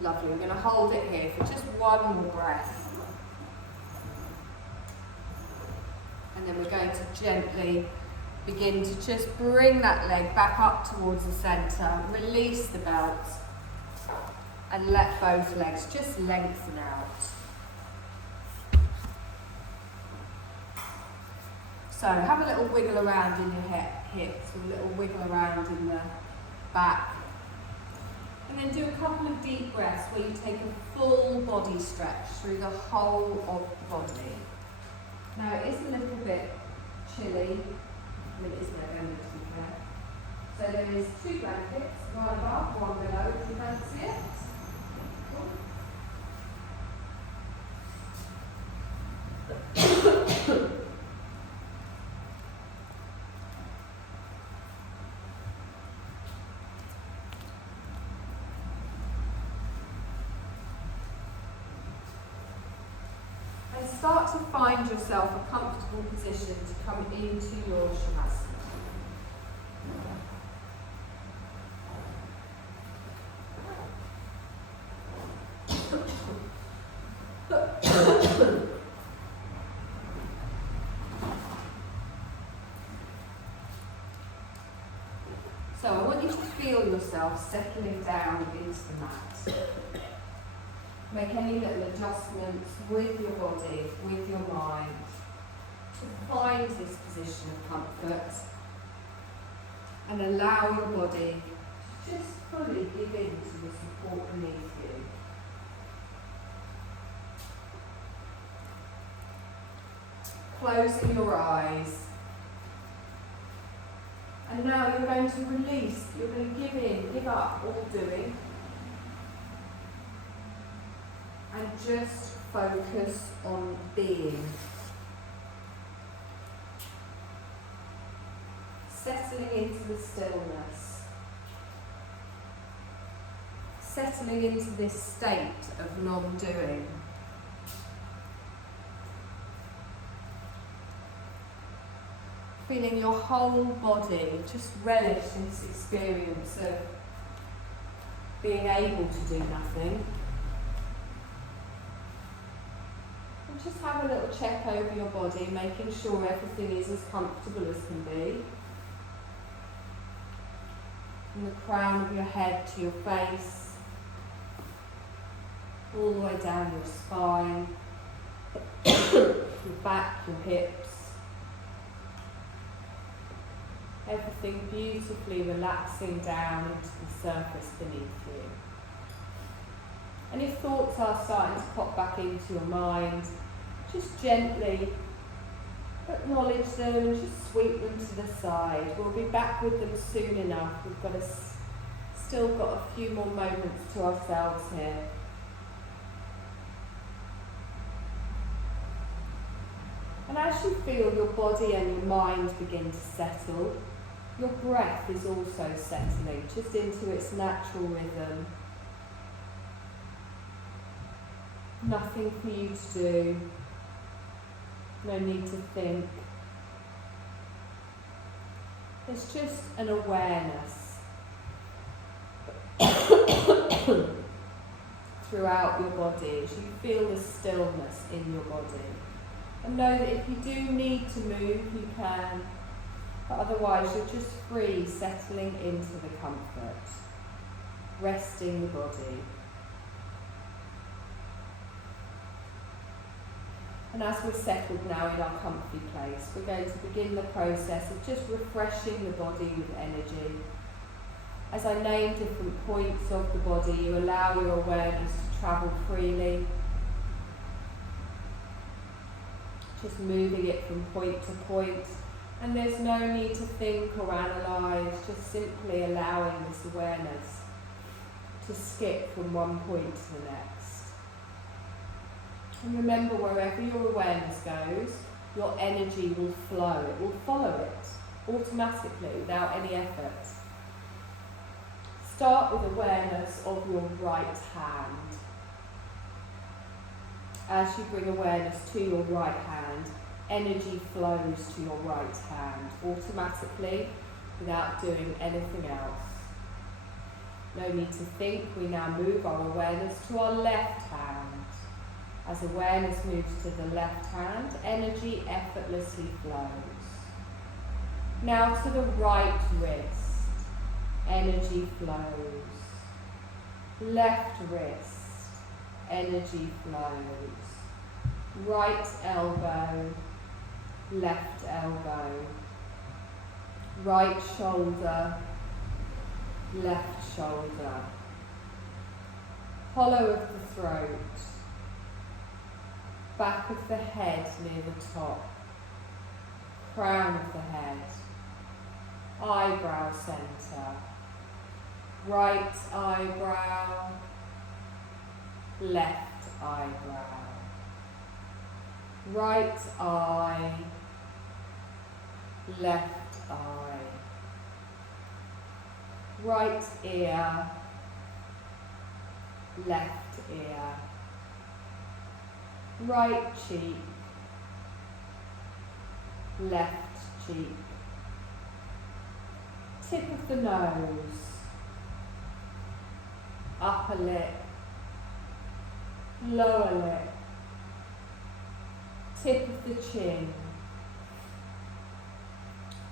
Lovely, we're going to hold it here for just one more breath. And then we're going to gently begin to just bring that leg back up towards the centre, release the belt, and let both legs just lengthen out. So have a little wiggle around in your hips, a little wiggle around in the back. And then do a couple of deep breaths where you take a full body stretch through the whole of the body. Now it is a little bit chilly. I mean, it is November to be fair. So there is 2 blankets, one above, one below, if you fancy it. And start to find yourself a comfortable position to come into your Shavasana. So I want you to feel yourself settling down into the mat. Make any little adjustments with your body, with your mind, to find this position of comfort and allow your body to just fully give in to the support beneath you. Closing your eyes. And now you're going to release, you're going to give in, give up all doing. And just focus on being. Settling into the stillness. Settling into this state of non-doing. Feeling your whole body just relish this experience of being able to do nothing. Just have a little check over your body, making sure everything is as comfortable as can be. From the crown of your head to your face, all the way down your spine, your back, your hips. Everything beautifully relaxing down into the surface beneath you. And if thoughts are starting to pop back into your mind, just gently acknowledge them and just sweep them to the side. We'll be back with them soon enough. We've got still got a few more moments to ourselves here. And as you feel your body and your mind begin to settle, Your breath is also settling just into its natural rhythm. Nothing for you to do. No need to think. It's just an awareness throughout your body as you feel the stillness in your body. And know that if you do need to move, you can, but otherwise you're just free, settling into the comfort, resting the body. And as we're settled now in our comfy place, we're going to begin the process of just refreshing the body with energy. As I name different points of the body, you allow your awareness to travel freely, just moving it from point to point. And there's no need to think or analyse, just simply allowing this awareness to skip from one point to the next. And remember, wherever your awareness goes, your energy will flow. It will follow it automatically without any effort. Start with awareness of your right hand. As you bring awareness to your right hand, energy flows to your right hand automatically without doing anything else. No need to think. We now move our awareness to our left hand. As awareness moves to the left hand, energy effortlessly flows. Now to the right wrist, energy flows. Left wrist, energy flows. Right elbow, left elbow. Right shoulder, left shoulder. Hollow of the throat. Back of the head near the top, crown of the head, eyebrow centre, right eyebrow, left eyebrow, right eye, left eye, right ear, left ear, right cheek, left cheek, tip of the nose, upper lip, lower lip, tip of the chin,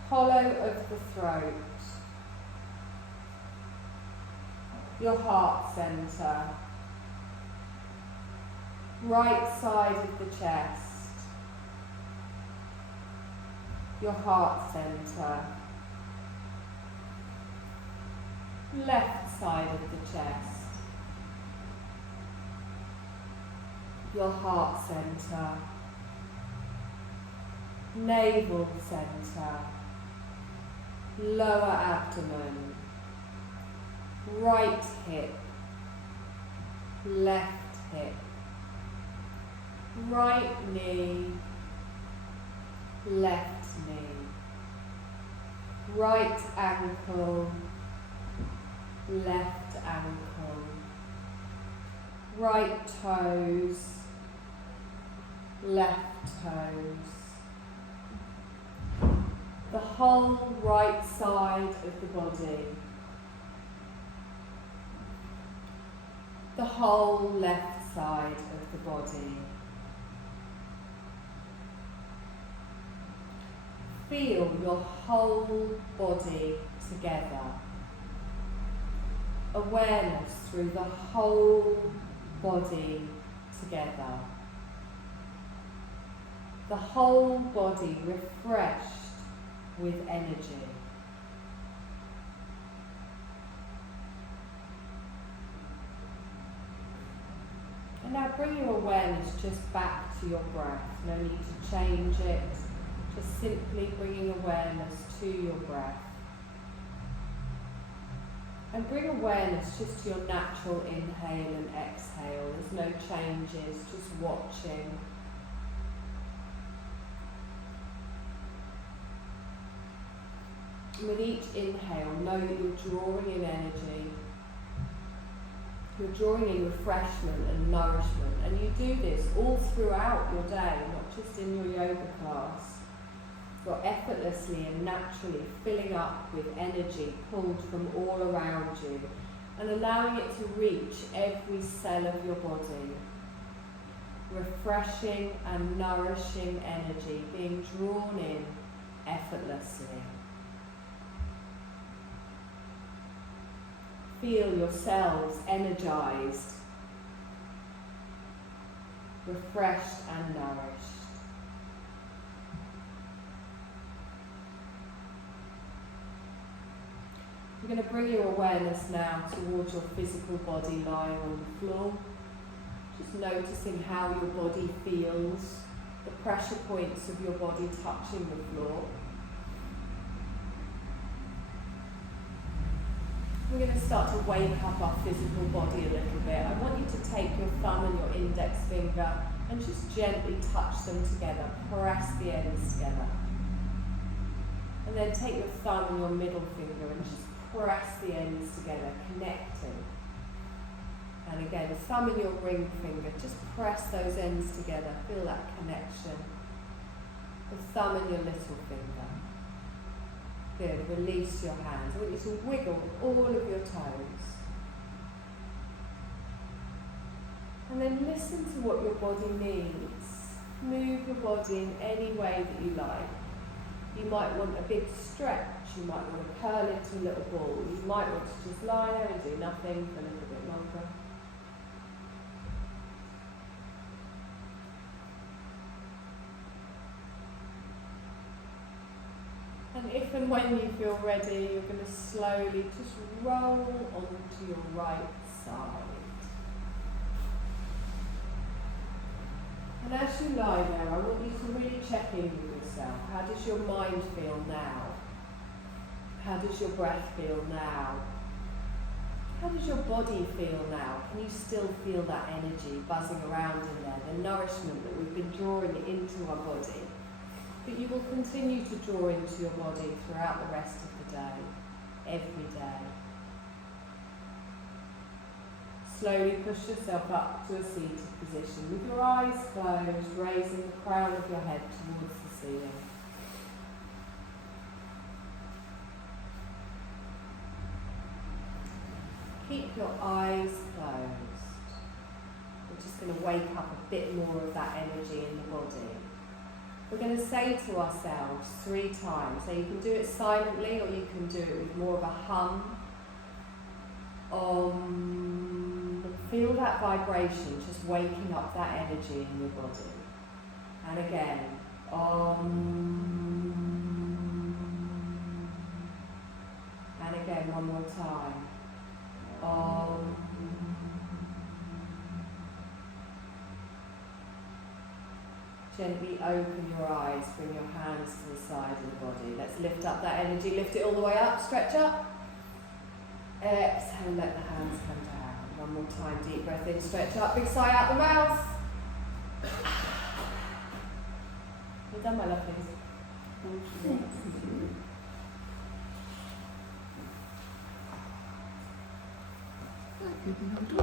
hollow of the throat, your heart centre, right side of the chest, your heart centre, left side of the chest, your heart centre, navel centre, lower abdomen, right hip, left hip, right knee, left knee, right ankle, left ankle, right toes, left toes, the whole right side of the body, the whole left side of the body. Feel your whole body together. Awareness through the whole body together. The whole body refreshed with energy. And now bring your awareness just back to your breath. No need to change it. Just simply bringing awareness to your breath. And bring awareness just to your natural inhale and exhale. There's no changes, just watching. With each inhale, know that you're drawing in energy. You're drawing in refreshment and nourishment, and you do this all throughout your day, not just in your yoga class. You're effortlessly and naturally filling up with energy pulled from all around you and allowing it to reach every cell of your body. Refreshing and nourishing energy being drawn in effortlessly. Feel yourselves energized, refreshed and nourished. You're going to bring your awareness now towards your physical body lying on the floor. Just noticing how your body feels, the pressure points of your body touching the floor. We're going to start to wake up our physical body a little bit. I want you to take your thumb and your index finger and just gently touch them together. Press the ends together. And then take your thumb and your middle finger and just press the ends together, connecting. And again, thumb and your ring finger, just press those ends together. Feel that connection. The thumb and your little finger. Good, release your hands. I want you to wiggle all of your toes. And then listen to what your body needs. Move your body in any way that you like. You might want a big stretch, you might want to curl into a little ball, you might want to just lie there and do nothing for a little bit longer. And if and when you feel ready, you're going to slowly just roll onto your right side. And as you lie there, I want you to really check in with yourself. How does your mind feel now? How does your breath feel now? How does your body feel now? Can you still feel that energy buzzing around in there, the nourishment that we've been drawing into our body? But you will continue to draw into your body throughout the rest of the day, every day. Slowly push yourself up to a seated position with your eyes closed, raising the crown of your head towards the ceiling. Keep your eyes closed. We're just going to wake up a bit more of that energy in the body. We're going to say to ourselves 3 times. So you can do it silently or you can do it with more of a hum. Feel that vibration just waking up that energy in your body. And again, and again, one more time. Gently open your eyes, bring your hands to the side of the body. Let's lift up that energy, lift it all the way up, stretch up. Exhale, let the hands come down. One more time, deep breath in, stretch up, big sigh out the mouth. Well done, my lovelies.